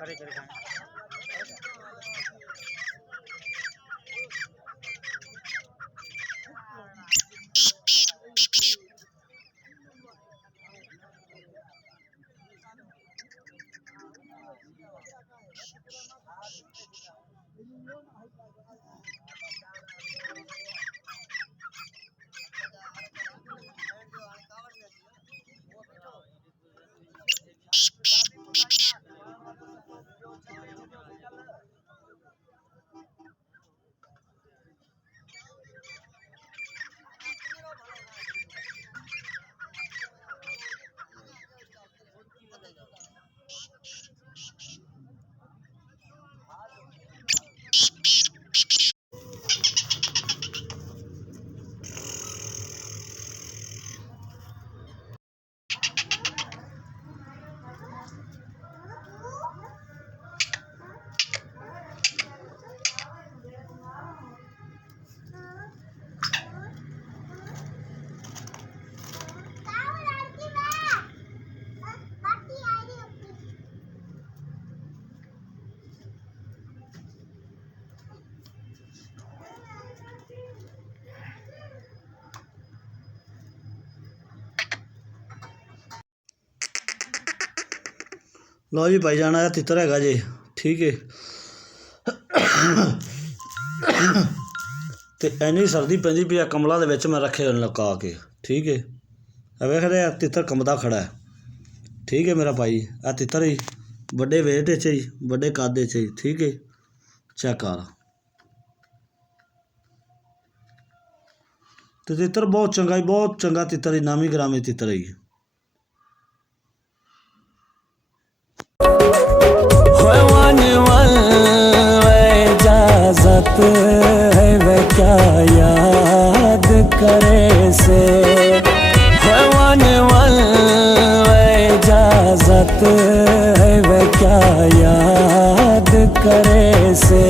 करे करे खाएं। लो जी भाईजान आया तितर हैगा जी ठीक है। तो इन्नी सर्दी पैंदी पई कमलों के विच मैं रखे लगा के ठीक है। वेख रहे तितर कंबदा खड़ा है ठीक है मेरा भाई। आ तितर ही बड़े वेट च ही बड़े कद च ही ठीक है। चेक कर तो तितर बहुत चंगा तितर ही नामी ग्रामी तितर ही। इजाजत है वे क्या याद करे से इजाजत है वे क्या याद करे से।